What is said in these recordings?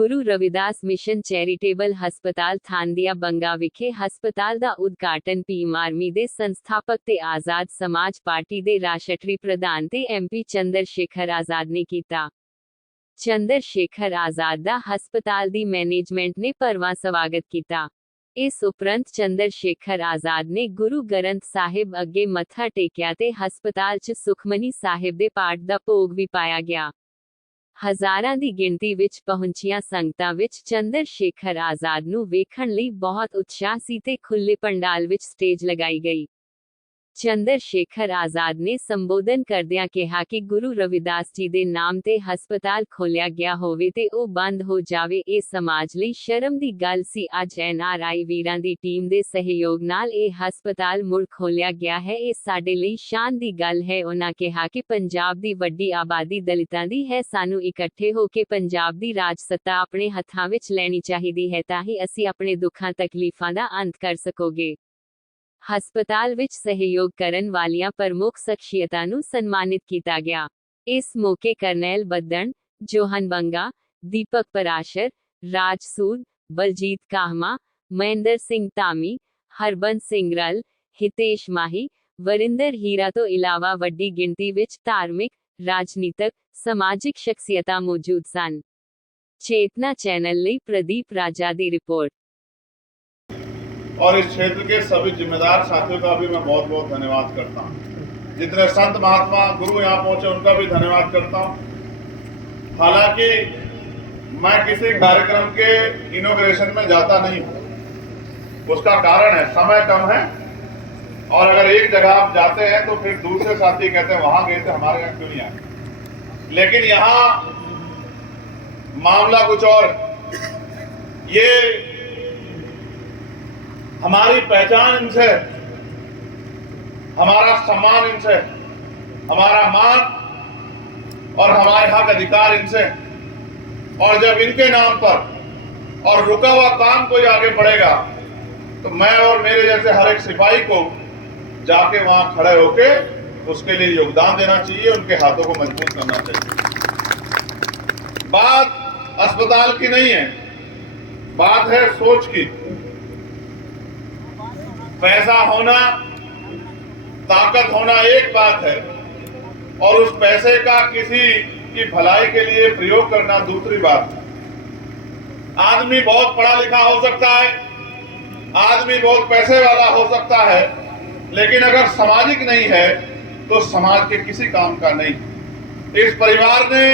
Guru Ravidas mission charitable हस्पताल थानदिया बंगा विखे हस्पताल दा उद्घाटन पीएम आर्मी दे संस्थापक ते आजाद समाज पार्टी दे राष्ट्रीय प्रधान ते MP चंद्रशेखर आजाद ने कीता। चंद्रशेखर आजाद दा हस्पताल दी मैनेजमेंट ने परवां स्वागत कीता। इस उपरंत चंद्रशेखर आजाद ने गुरु ग्रंथ साहिब अगे मत्था टेकिया ते हस्पताल च सुखमनी साहिब दे पाठ दा भोग भी पाया गया। हज़ारां दी गिणती विच पहुंचियां संगतां विच चंद्रशेखर आजाद नूं वेखण लई बहुत उत्साह सी ते खुले पंडाल विच स्टेज लगाई गई। चंद्रशेखर आजाद ने संबोधन करदियां कहा कि गुरु रविदास जी दे नाम ते हस्पताल खोलिया गया होवे ते ओ बंद हो जावे ए समाज लई शर्म दी गल सी। अज NRI वीरां दी टीम दे सहयोग नाल ए हस्पताल मुड़ खोलिया गया है, ए साडे लई शान दी गल है। उन्हां कहा कि पंजाब दी वड्डी आबादी दलितां दी है, सानू इकट्ठे हो के पंजाब दी राज सत्ता अपने हत्थां विच लैनी चाहीदी है तां ही असीं अपने दुखां तकलीफां दा अंत कर सकोगे। हस्पताल विच सहयोग करन वालियां प्रमुख शख्सियतां नूं सन्मानित कीता गया। इस मौके करनैल बद्दण, जोहन बंगा, दीपक पराशर, राज सूद, बलजीत काहमा, महेंद्र सिंह धामी, हरबंस सिंह रल, हितेश माही, वरिंदर हीरा तो इलावा वड्डी गिणती विच धार्मिक, राजनीतिक, समाजिक शख्सियतां मौजूद सन। चेतना चैनल लई प्रदीप राजा दी रिपोर्ट। और इस क्षेत्र के सभी जिम्मेदार साथियों का भी मैं बहुत बहुत धन्यवाद करता हूँ। जितने संत महात्मा गुरु यहाँ पहुंचे उनका भी धन्यवाद करता हूँ। हालांकि मैं किसी कार्यक्रम के इनॉग्रेशन में जाता नहीं हूँ, उसका कारण है समय कम है, और अगर एक जगह आप जाते हैं तो फिर दूसरे साथी कहते हैं वहां गए थे, हमारे यहाँ क्यों नहीं आए। लेकिन यहाँ मामला कुछ और, ये हमारी पहचान इनसे, हमारा सम्मान इनसे, हमारा मान और हमारे हक अधिकार इनसे। और जब इनके नाम पर और रुका हुआ काम कोई आगे बढ़ेगा तो मैं और मेरे जैसे हर एक सिपाही को जाके वहां खड़े होके उसके लिए योगदान देना चाहिए, उनके हाथों को मजबूत करना चाहिए। बात अस्पताल की नहीं है, बात है सोच की। पैसा होना, ताकत होना एक बात है, और उस पैसे का किसी की भलाई के लिए प्रयोग करना दूसरी बात है। आदमी बहुत पढ़ा लिखा हो सकता है, आदमी बहुत पैसे वाला हो सकता है, लेकिन अगर सामाजिक नहीं है तो समाज के किसी काम का नहीं। इस परिवार ने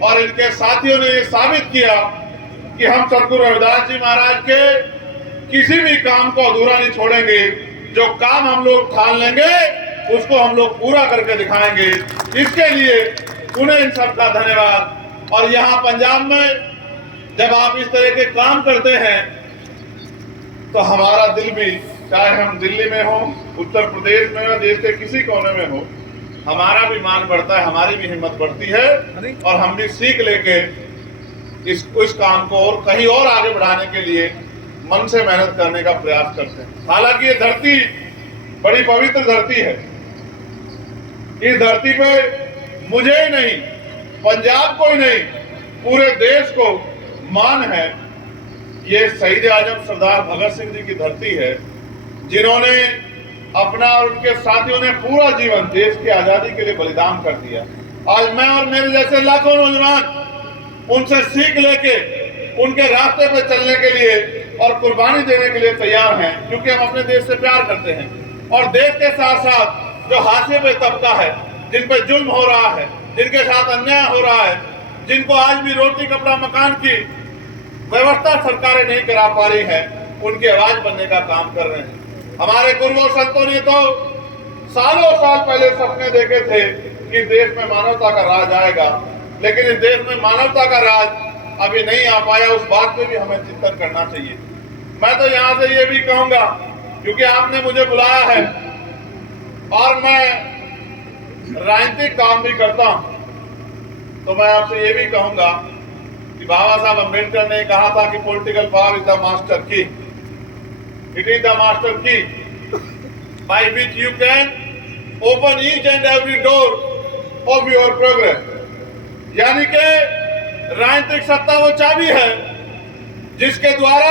और इनके साथियों ने ये साबित किया कि हम सतगुरु रविदास जी महाराज के किसी भी काम को अधूरा नहीं छोड़ेंगे। जो काम हम लोग ठान लेंगे उसको हम लोग पूरा करके दिखाएंगे। इसके लिए उन्हें इन सबका धन्यवाद। और यहाँ पंजाब में जब आप इस तरह के काम करते हैं तो हमारा दिल भी, चाहे हम दिल्ली में हो, उत्तर प्रदेश में हो, देश के किसी कोने में हो, हमारा भी मान बढ़ता है, हमारी भी हिम्मत बढ़ती है, और हम भी सीख लेके इस काम को और कहीं और आगे बढ़ाने के लिए मन से मेहनत करने का प्रयास करते हैं। हालांकि ये धरती बड़ी पवित्र धरती है। इस धरती पे मुझे ही नहीं, पंजाब को ही नहीं, पूरे देश को मान है। ये शहीद आजम सरदार भगत सिंह जी की धरती है, जिन्होंने अपना और उनके साथियों ने पूरा जीवन देश की आजादी के लिए बलिदान कर दिया। आज मैं और मेरे जैसे लाखों नौजवान उनसे सीख लेके उनके रास्ते पे चलने के लिए और कुर्बानी देने के लिए तैयार हैं, क्योंकि हम अपने देश से प्यार करते हैं। और देश के साथ साथ जो हाशिए पे तबका है, जिन पे जुल्म हो रहा है, जिनके साथ अन्याय हो रहा है, जिनको आज भी रोटी कपड़ा मकान की व्यवस्था सरकारें नहीं करा पा रही है, उनकी आवाज बनने का काम कर रहे हैं। हमारे गुरु और संतों ने तो सालों साल पहले सपने देखे थे कि देश में मानवता का राज आएगा, लेकिन इस देश में मानवता का राज अभी नहीं आ पाया। उस बात पे भी हमें चिंतन करना चाहिए। मैं तो यहाँ से ये भी कहूंगा, क्योंकि आपने मुझे बुलाया है और मैं राजनीतिक काम भी करता हूँ, तो मैं आपसे ये भी कहूंगा कि बाबा साहब अम्बेडकर ने कहा था कि political power is the master की, इट इज द मास्टर की by which you can open each and every door of your progress. यानी कि राजनीतिक सत्ता वो चाबी है जिसके द्वारा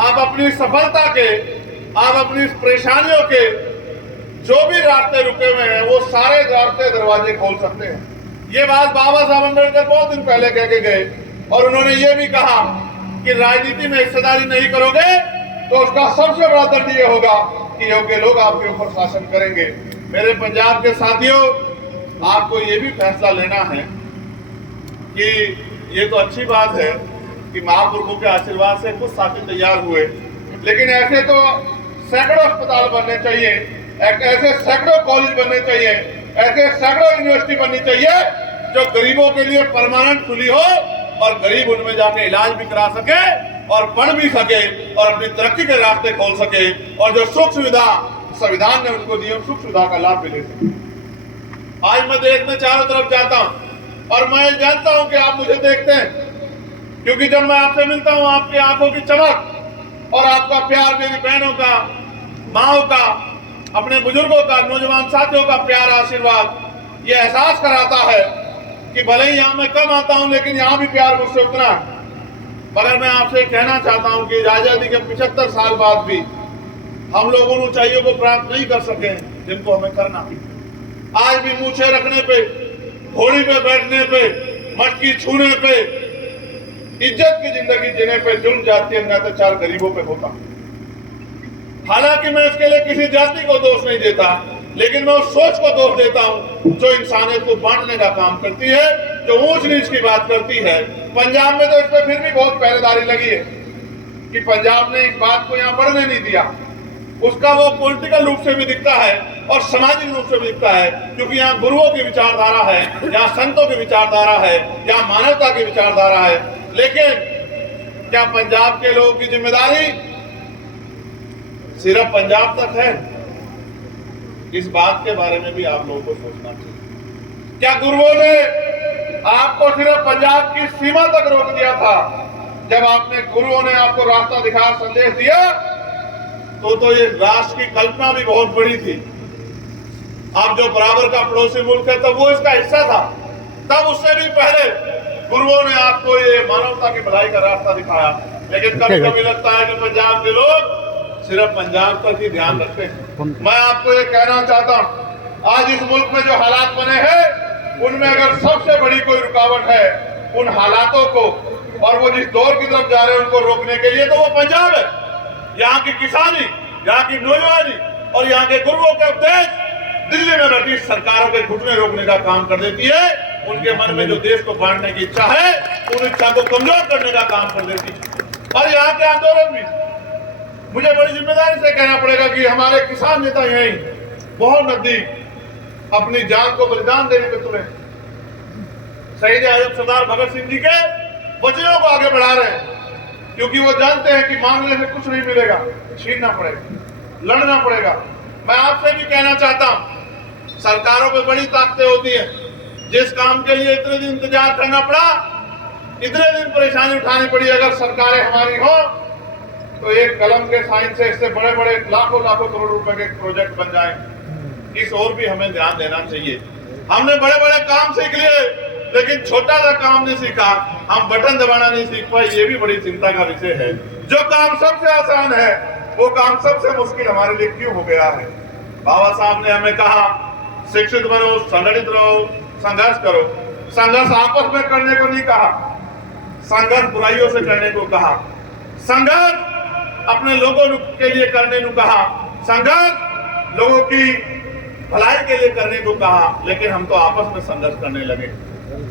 आप अपनी सफलता के, आप अपनी परेशानियों के जो भी रास्ते रुके हुए हैं वो सारे रास्ते दरवाजे खोल सकते हैं। ये बात बाबा साहब अम्बेडकर बहुत दिन पहले कह के गए और उन्होंने ये भी कहा कि राजनीति में हिस्सेदारी नहीं करोगे तो उसका सबसे बड़ा दंड ये होगा कि योग्य लोग आपके ऊपर शासन करेंगे। मेरे पंजाब के साथियों, आपको ये भी फैसला लेना है कि ये तो अच्छी बात है कि महाप्रभु के आशीर्वाद से कुछ साथी तैयार हुए, लेकिन ऐसे तो सैकड़ों अस्पताल बनने चाहिए, ऐसे सैकड़ों कॉलेज बनने चाहिए, ऐसे सैकड़ों यूनिवर्सिटी बननी चाहिए जो गरीबों के लिए परमानेंट खुली हो और गरीब उनमें जाके इलाज भी करा सके और पढ़ भी सके और अपनी तरक्की के रास्ते खोल सके और जो सुख सुविधा संविधान ने उनको दी सुख सुविधा का लाभ भी ले सके। आज मैं देश में चारों तरफ जाता हूं और मैं जानता हूं कि आप मुझे देखते हैं, क्योंकि जब मैं आपसे मिलता हूं आपकी आंखों की चमक और आपका प्यार मेरी बहनों का, माओ का, अपने बुजुर्गों का, नौजवान साथियों का प्यार, आशीर्वाद ये एहसास कराता है कि भले ही यहां मैं कम आता हूं लेकिन यहां भी प्यार मुझसे उतना है। मगर मैं आपसे कहना चाहता हूं कि आजादी के 75 साल बाद भी हम लोग उन ऊंचाइयों को प्राप्त नहीं कर सके जिनको हमें करना। आज भी मूछे रखने पे, घोड़ी पे बैठने पे, मटकी छूने पे, इज्जत की जिंदगी जीने पे जुर्म जातीय अत्याचार गरीबों पे होता। हालांकि मैं इसके लिए किसी जाति को दोष नहीं देता, लेकिन मैं उस सोच को दोष देता हूं जो इंसानियत को बांटने का काम करती है, जो ऊंच नीच की बात करती है। पंजाब में तो इस पर फिर भी बहुत पहरेदारी लगी है कि पंजाब ने इस बात को यहाँ बढ़ने नहीं दिया। उसका वो पॉलिटिकल रूप से भी दिखता है और सामाजिक रूप से भी दिखता है, क्योंकि यहाँ गुरुओं की विचारधारा है, यहाँ संतों की विचारधारा है, यहाँ मानवता की विचारधारा है। लेकिन क्या पंजाब के लोगों की जिम्मेदारी सिर्फ पंजाब तक है? इस बात के बारे में भी आप लोगों को सोचना चाहिए। क्या गुरुओं ने आपको सिर्फ पंजाब की सीमा तक रोक दिया था? जब आपने गुरुओं ने आपको रास्ता दिखा, संदेश दिया, तो ये राष्ट्र की कल्पना भी बहुत बड़ी थी। अब जो बराबर का पड़ोसी मुल्क है तब वो इसका हिस्सा था, तब उससे भी पहले गुरुओं ने आपको ये मानवता की भलाई का रास्ता दिखाया। लेकिन कभी कभी लगता है कि पंजाब के लोग सिर्फ पंजाब तक ही ध्यान रखते हैं। मैं आपको ये कहना चाहता हूं, आज इस मुल्क में जो हालात बने हैं उनमें अगर सबसे बड़ी कोई रुकावट है उन हालातों को और वो जिस दौर की तरफ जा रहे हैं उनको रोकने के लिए, तो वो पंजाब है। यहाँ की किसानी, यहाँ की नौजवानी और यहाँ के गुरुओं के उपदेश दिल्ली में ब्रिटिश सरकारों के घुटने रोकने का काम कर देती है। उनके मन में जो देश को बांटने की इच्छा है उन इच्छा को कमजोर करने का काम कर देती है। और यहाँ के आंदोलन भी मुझे बड़ी जिम्मेदारी से कहना पड़ेगा कि हमारे किसान नेता यही बहुत नजदीक अपनी जान को बलिदान देने पे तुले। शहीद आजम सरदार भगत सिंह जी के वचनों को आगे बढ़ा रहे हैं, क्योंकि वो जानते हैं कि मांगने से कुछ नहीं मिलेगा, छीनना पड़ेगा, लड़ना पड़ेगा। मैं आपसे भी कहना चाहता हूं, सरकारों पे बड़ी ताकतें होती हैं। जिस काम के लिए इतने दिन इंतजार करना पड़ा, इतने दिन परेशानी उठानी पड़ी, अगर सरकारें हमारी हो तो एक कलम के साइन से इससे बड़े बड़े लाखों लाखों करोड़ रुपए के प्रोजेक्ट बन जाए। इस ओर भी हमें ध्यान देना चाहिए। हमने बड़े बड़े काम सीख लिए लेकिन छोटा सा काम नहीं सीखा, हम बटन दबाना नहीं सीख पाए। ये भी बड़ी चिंता का विषय है। जो काम सबसे आसान है वो काम सबसे मुश्किल हमारे लिए क्यों हो गया है? बाबा साहब ने हमें कहा शिक्षित बनो, संगठित रहो, संघर्ष करो। संघर्ष आपस में करने को नहीं कहा, संघर्ष बुराइयों से करने को कहा, संघर्ष अपने लोगों के लिए करने को कहा, संघर्ष लोगों की भलाई के लिए करने को कहा। लेकिन हम तो आपस में संघर्ष करने लगे।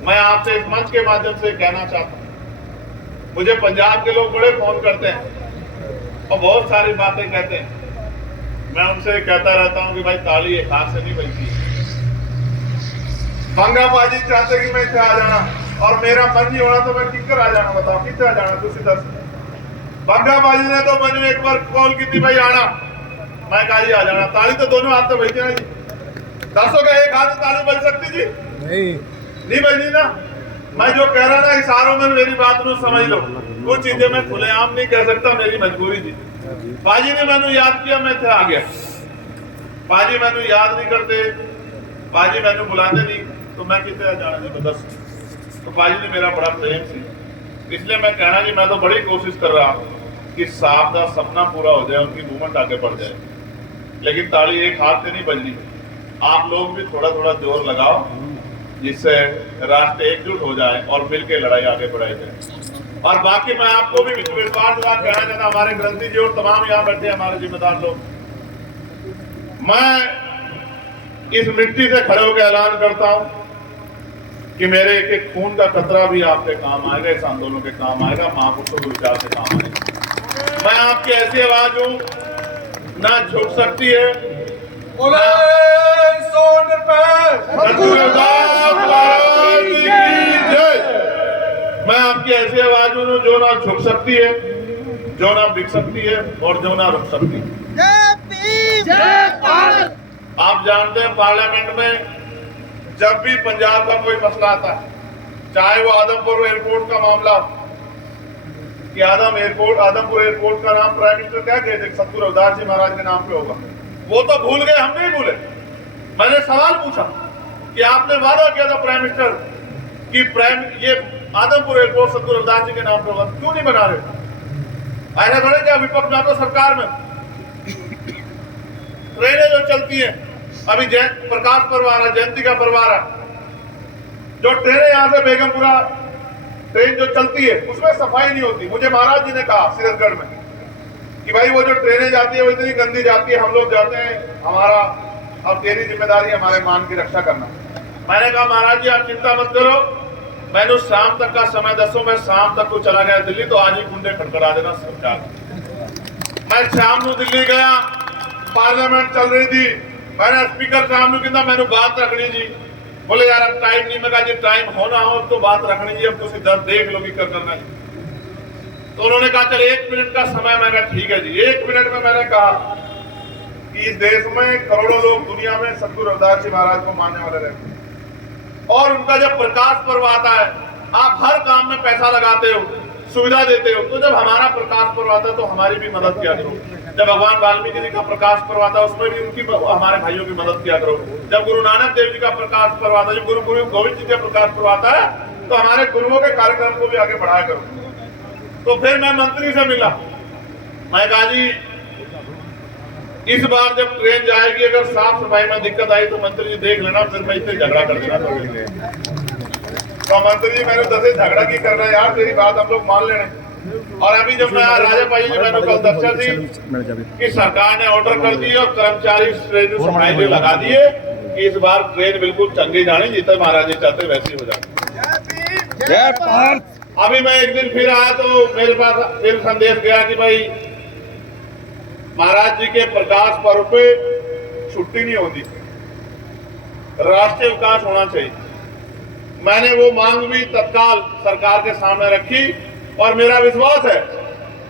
मैं आपसे इस मंच के माध्यम से कहना चाहता हूं, मुझे पंजाब के लोग बड़े फोन करते हैं और बहुत सारी बातें कहते हैं। मैं उनसे कहता रहता हूं कि भाई ताली एक हाथ से नहीं बजती। बंगाबाजी चाहते कि मैं इसे आ जाना और मेरा मन नहीं होना तो मैं किधर आ जाना? बताओ किधर आ जाना? दूसरी दस बंगाबाजी ने तो मैंने एक बार कॉल की थी, भाई आना, मैं कहा जी आ जाना। ताली तो दोनों हाथ से बजती ना जी, दसों का एक हाथ से ताली बज सकती जी? नहीं बजनी ना। मैं जो कह रहा था इशारों में मेरी बात में समझ लो। कुछ चीजें मैं खुलेआम नहीं कह सकता, मेरी मजबूरी थी। बाजी ने मैंने याद किया, मैं थे आ गया। बाजी मैंने याद नहीं करते, बाजी मैंने बुलाते नहीं, तो मैं कितने जाना जी? बदस तो बाजी ने मेरा बड़ा प्रेम सी, इसलिए मैं कहना जी मैं तो बड़ी कोशिश कर रहा हूँ कि साहब का सपना पूरा हो जाए, उनकी मूवमेंट आगे बढ़ जाए, लेकिन ताली एक हाथ से नहीं बजनी। आप लोग भी थोड़ा थोड़ा जोर लगाओ जिससे राष्ट्र एकजुट हो जाए और मिलकर लड़ाई आगे बढ़ाई जाए। और बाकी मैं आपको भी विश्वास दिला कहना चाहता, हमारे ग्रंथी जी और तमाम यहाँ बैठे हमारे जिम्मेदार लोग, मैं इस मिट्टी से खड़े होकर ऐलान करता हूं कि मेरे एक एक खून का कतरा भी आपके काम आएगा, इस आंदोलन के काम आएगा, महापुरुषों के विचार से काम आएगा। मैं आपकी ऐसी आवाज हूं, ना झुक सकती है, मैं आपकी ऐसी आवाज हूं जो ना झुक सकती है, जो ना बिक सकती है और जो ना रुक सकती है। आप जानते हैं पार्लियामेंट में जब भी पंजाब का कोई मसला आता है, चाहे वो आदमपुर एयरपोर्ट का मामला हो, कि आदमपुर एयरपोर्ट का नाम प्राइम मिनिस्टर क्या गए थे, सतगुरु रविदास जी महाराज के नाम पे होगा, वो तो भूल गए, हम नहीं भूले। मैंने सवाल पूछा कि आपने वादा किया था प्राइम मिनिस्टर कि ये आदमपुर एयरपोर्ट सतगुरु रविदास जी के नाम पे होगा, क्यों नहीं बना रहे? ऐसा थोड़े क्या विपक्ष में तो सरकार में ट्रेनें जो चलती है, अभी प्रकाश पर्व आ रहा है, जयंती का पर्व आ रहा है, जो ट्रेनें यहां से बेगमपुरा ट्रेन जो चलती है उसमें सफाई नहीं होती। मुझे महाराज जी ने कहा सिरसगढ़ में कि भाई वो जो ट्रेनें जाती है वो इतनी गंदी जाती है, हम लोग जाते हैं, हमारा अब तेरी जिम्मेदारी हमारे मान की रक्षा करना। मैंने कहा महाराज जी आप चिंता मत करो, मैंने शाम तक का समय दसो, मैं शाम तक को चला गया दिल्ली, तो आज ही कुंडे खड़खड़ा देना सरकार। मैं शाम को दिल्ली गया, पार्लियामेंट चल रही थी, मैंने स्पीकर साहब ने कहा मैंने बात रखनी जी, बोले यार अब टाइम नहीं, मैं कहा जी टाइम होना हो तो बात रखनी जी, अब तुम इधर देख लो कि कर करना जी। तो उन्होंने कहा चले 1 मिनट का समय, मैं कहा ठीक है जी। 1 मिनट में मैंने कहा कि इस देश में करोड़ों लोग दुनिया में सतगुरु रविदास जी महाराज को मानने वाले रहते हैं, और उनका जब प्रकाश पर्व आता है, आप हर काम में पैसा लगाते हो, सुविधा देते हो, तो जब हमारा प्रकाश पर्व आता है तो हमारी भी मदद किया करो। जब भगवान वाल्मीकि जी का प्रकाश पर्व आता है उसमें भी उनकी हमारे भाइयों की मदद किया करो। जब गुरु नानक देव जी का प्रकाश पर्व आता है, जब गुरु गोविंद जी का प्रकाश पर्व आता है, तो हमारे गुरुओं के कार्यक्रम को भी आगे बढ़ाया करो। तो फिर मैं मंत्री से मिला, मैं कहा जी इस बार जब ट्रेन जाएगी अगर साफ सफाई में दिक्कत आई तो मंत्री जी देख लेना, फिर मैं इससे झगड़ा कर देना। तो मंत्री जी मैंने दसे झगड़ा की कर रहे हैं यार, तेरी बात हम लोग मान लेने। और अभी जब मैं राजा भाई जी मैंने कल दर्शा थी कि सरकार ने ऑर्डर कर दिए और कर्मचारी ट्रेन सफाई लगा दिए कि इस बार ट्रेन बिल्कुल चंगी जानी, जितना महाराज जी चाहते वैसे हो जाए। अभी मैं एक दिन फिर आया तो मेरे पास फिर संदेश गया कि भाई महाराज जी के प्रकाश पर्व पे छुट्टी नहीं होती, राष्ट्रीय अवकाश होना चाहिए। मैंने वो मांग भी तत्काल सरकार के सामने रखी, और मेरा विश्वास है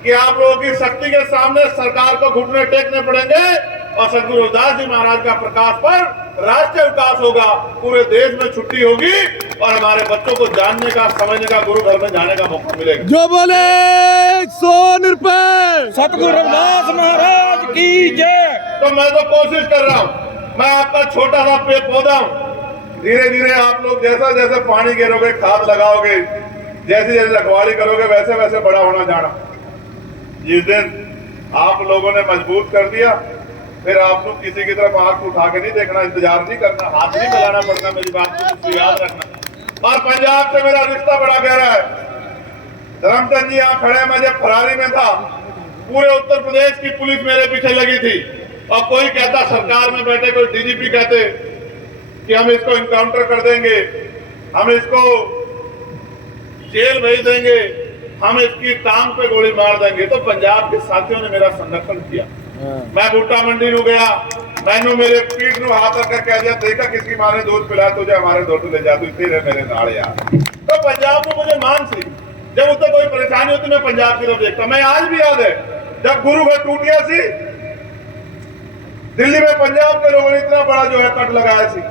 कि आप लोगों की शक्ति के सामने सरकार को घुटने टेकने पड़ेंगे, और सतगुरु रविदास जी महाराज का प्रकाश पर राष्ट्रीय अवकाश होगा, पूरे देश में छुट्टी होगी, और हमारे बच्चों को जानने का, समझने का, गुरु घर में जाने का मौका मिलेगा। जो बोले 100 निरपय सतगुरु रविदास महाराज की जय। तो मैं तो कोशिश कर रहा हूँ, मैं आपका छोटा सा पेड़ पौधा हूँ, धीरे धीरे आप लोग जैसा जैसे पानी गिरोगे, खाद लगाओगे, जैसे जैसे रखवाली करोगे, वैसे वैसे बड़ा होना जाना। जिस दिन आप लोगों ने मजबूत कर दिया, फिर आप लोग किसी की तरफ आंख उठा के नहीं देखना, इंतजार नहीं करना, हाथ नहीं मिलाना पड़ना, मेरी बात को याद रखना। और पंजाब से मेरा रिश्ता बड़ा गहरा है। धर्मचंद जी यहाँ खड़े, मैं जब फरारी में था, पूरे उत्तर प्रदेश की पुलिस मेरे पीछे लगी थी, और कोई कहता सरकार में बैठे कोई डीजीपी कहते कि हम इसको इनकाउंटर कर देंगे, हम इसको जेल भेज देंगे, हम इसकी टांग पे गोली मार देंगे। तो पंजाब के साथियों ने मेरा संरक्षण किया। मैं बूटा मंडी रू गया, मैंने मेरे पीठ नु हाथ रखकर कह दिया देखा किसकी माँ ने दूध पिलाया तुझे, हमारे दूध ले जा, तू तेरे मेरे नाल यार। तो पंजाब में मुझे मान सी, जब उससे कोई परेशानी होती मैं पंजाब की तरफ देखता। मैं आज भी याद है जब गुरु घर टूटिया सी, दिल्ली में पंजाब के लोगों ने इतना बड़ा जो है कट लगाया सी,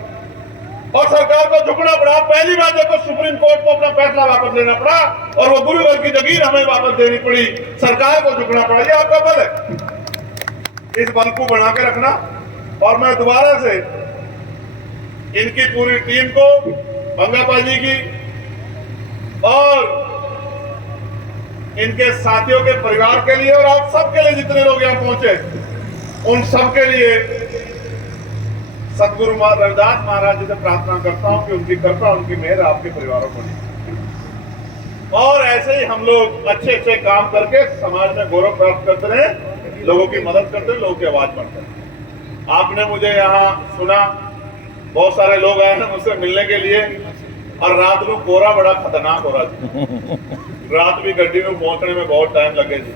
और सरकार को झुकना पड़ा। पहली बार देखो सुप्रीम कोर्ट को अपना फैसला वापस लेना पड़ा, और वो गुरु घर की जगीर हमें वापस देनी पड़ी, सरकार को झुकना पड़ा। ये आपका बल है, इस बल को बना के रखना। और मैं दोबारा से इनकी पूरी टीम को, बंगापा जी की, और इनके साथियों के परिवार के लिए और आप सबके लिए जितने लोग यहाँ पहुंचे उन सबके लिए सतगुरु रविदास महाराज जी से प्रार्थना करता हूं कि उनकी कृपा उनकी मेहर आपके परिवारों को दी और ऐसे ही हम लोग अच्छे अच्छे काम करके समाज में गौरव प्राप्त करते रहे, लोगों की मदद करते रहे, लोगों की आवाज बढ़ते रहे। आपने मुझे यहाँ सुना, बहुत सारे लोग आए हैं मुझसे मिलने के लिए और रात को कोहरा बड़ा खतरनाक हो रहा था। रात भी गड्डी में पहुंचने में बहुत टाइम लगे जी।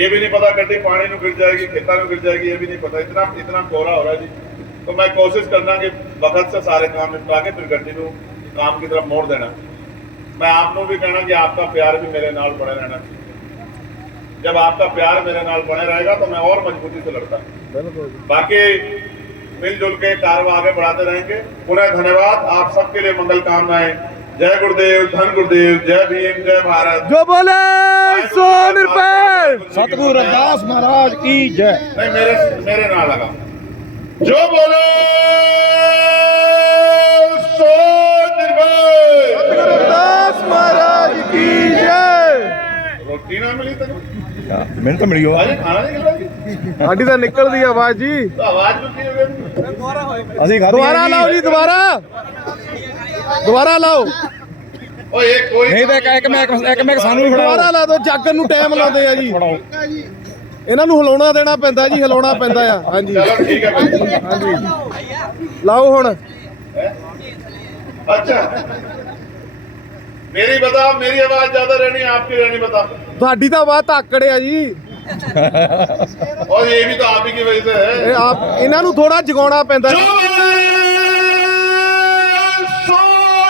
ये भी नहीं पता गड्डी पानी में गिर जाएगी, खेता में गिर जाएगी, ये भी नहीं पता, इतना कोहरा हो रहा है जी। तो मैं कोशिश करना कि वक्त से सारे काम निपटा के फिर गड्डी को काम की तरफ मोड़ देना। मैं आपको भी कहना कि आपका प्यार भी मेरे नाल बने रहना चाहिए। जब आपका प्यार मेरे नाल बने रहेगा तो मैं और मजबूती से लड़ता हूं। बाकी मिलजुल के कार्य आगे बढ़ाते रहेंगे। पुनः धन्यवाद, आप सबके लिए मंगल कामनाएं। जय गुरुदेव, धन गुरुदेव, जय भीम, जय भारत। जो बोले सो निरपैठ सतगुरु रविदास महाराज की जय। नहीं, मेरे नाल लगा। जो बोले सो निरपैठ सतगुरु रविदास महाराज की जय। रोटी ना मिली तो ਮੈਨੂੰ ਤਾਂ ਮਿਲੀ अरे खाना नहीं खिला जी? ਸਾਡੀ ਤਾਂ ਨਿਕਲਦੀ ਆਵਾਜ਼ ਜੀ। तो आवाज में की हो गई? ਅਸੀਂ ਦੁਬਾਰਾ ਲਾਓ ਜੀ, ਦੁਬਾਰਾ ਲਾਓ। ओ ये कोई ਨਹੀਂ ਤਾਂ ਇੱਕ ਮੈਂ ਸਾਨੂੰ ਵੀ ਦੁਬਾਰਾ ਲਾ ਦਿਓ, ਜਾਗਣ ਨੂੰ ਟਾਈਮ ਲਾਉਂਦੇ ਆ ਜੀ। ਇਹਨਾਂ ਨੂੰ ਹਿਲਾਉਣਾ ਦੇਣਾ ਪੈਂਦਾ ਜੀ, ਹਿਲਾਉਣਾ ਪੈਂਦਾ ਆ। ਹਾਂਜੀ चलो ठीक है भाई। ਹਾਂਜੀ ਲਾਓ ਹੁਣ। अच्छा, मेरी बताओ, मेरी आवाज ज्यादा रहनी, आपकी रहनी बताओ। ਤੁਹਾਡੀ ਤਾਂ ਆਵਾਜ਼ ਧਾਕੜ ਆ ਜੀ। और ये भी तो आप ही की वजह से है। ਇਹ ਆਪ ਇਹਨਾਂ ਨੂੰ ਥੋੜਾ ਜਗਾਉਣਾ ਪੈਂਦਾ। जो सो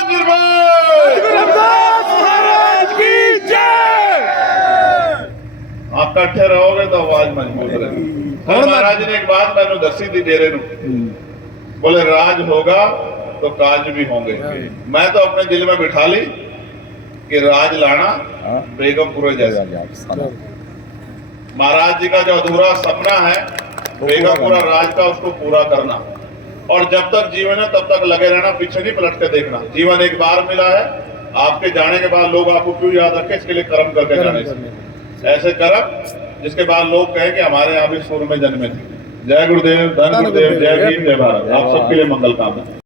निर्भय रविदास महाराज की जय। आप इकट्ठे रहोगे तो आवाज मजबूत रहेगी। और महाराज जी ने एक बात मैंने दसी थी डेरे नु, बोले राज होगा तो काज भी होंगे। मैं तो अपने दिल में बिठा ली कि राज लाना बेगमपुर जैसा। महाराज जी का जो अधूरा सपना है बेगमपुरा राज का, उसको पूरा करना। और जब तक जीवन है तब तक लगे रहना, पीछे नहीं पलट के देखना। जीवन एक बार मिला है, आपके जाने के बाद लोग आपको क्यों याद रखें, इसके लिए कर्म करके जाने से ऐसे कर्म जिसके बाद लोग कहें कि हमारे यहाँ भी सूर्य में जन्मे थे। जय गुरुदेव, धन गुरुदेव, जय भीम, जय भारत। आप सबके लिए मंगल कामना।